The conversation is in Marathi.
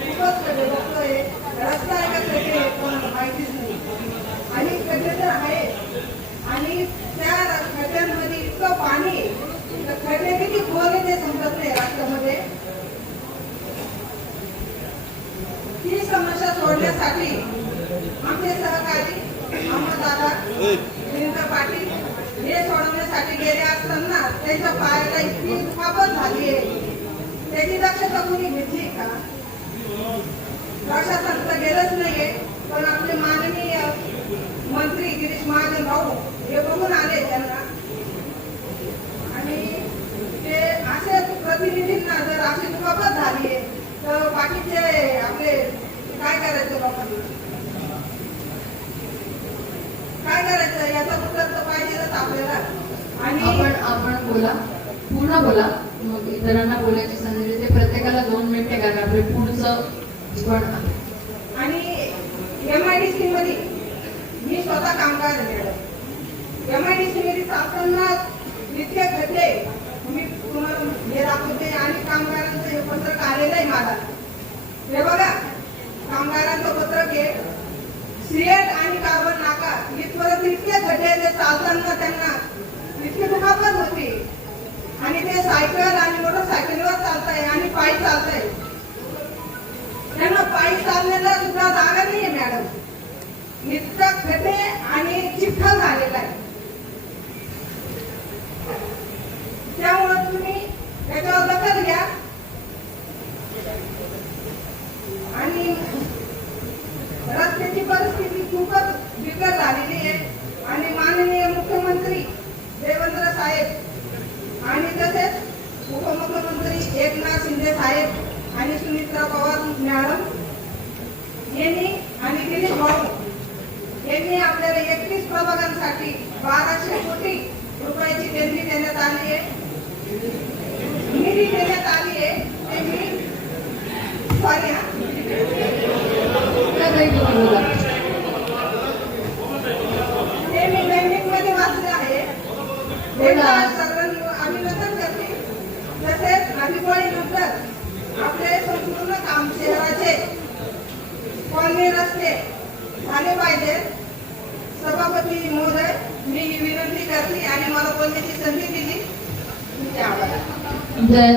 खूपच बघतोय रस्ता आहे का खड्डे पण माहितीच नाही. आणि खड्डे तर आहे आणि त्या खड्ड्यांमध्ये इतकं पाणी, खड्डे किती खोल आहे ते समजत नाही रस्त्यामध्ये. ही समस्या सोडण्यासाठी आमचे सहकारी अहमददादा गिरींद्र पाटील हे सोडवण्यासाठी गेले असताना त्यांच्या पायाला इतकी दुखापत झाली आहे. त्याची दक्षता कोणी घेतली का? प्रशासन तर गेलंच नाहीये. पण आपले माननीय मंत्री गिरीश महाजन भाऊ हे बघून आले त्यांना. आणि ते असे प्रतिनिधींना जर अशी दुखापत झाली आहे तर बाकीचे आपले काय करायचं, लोकांना काय करायचं याचा उत्तर तर पाहिजेच आपल्याला. आणि आपण बोला, पूर्ण बोला, मग इतरांना बोलायची संधी देते. प्रत्येकाला 2 मिनिटे कारण आपले पुढचं पण. आणि MIDC मध्ये मी स्वतः कामगार आहे. MIDC मध्ये चालताना इतके खड्डे मी तुम्हाला हे दाखवते. आणि कामगारांचं हे पत्रक आलेलं आहे मला. हे बघा, कामगारांचं पत्रक आहे. सिएट आणि कार्बन नाका इथपर्यंत इतके खड्डे ते चालताना त्यांना इतकी दुखापत होती. आणि ते सायकल आणि मोटरसायकलीवर चालताय आणि पायी चालताय. त्यांना पायी चालण्याला सुद्धा जागा नाहीये मॅडम. इतका खड्डे आणि चिखल झालेला आहे. त्यामुळे तुम्ही त्याच्यावर दखल घ्या. आणि रस्त्याची परिस्थिती खूपच बिकट झालेली आहे. आणि माननीय मुख्यमंत्री देवेंद्र साहेब आणि तसेच उपमुख्यमंत्री एकनाथ शिंदे साहेब आणि सुनीता पवार मॅडम यांनी आणि गिरीश भाऊ यांनी आपल्याला 31 प्रभागांसाठी 1200 कोटी रुपयाची देणगी देण्यात आली आहे, निधी देण्यात आली आहे. ते मी सॉरी ते मी दैनिक मध्ये वाचले आहे. सर्वांनी अभिनंदन करते. तसेच दिवाळीनंतर आपले संपूर्ण काम शहराचे कॉलनी रस्ते झाले पाहिजे. सभापती महोदय, मी ही विनंती करते आणि मला बोलण्याची संधी दिली. तुमचे आभार. जय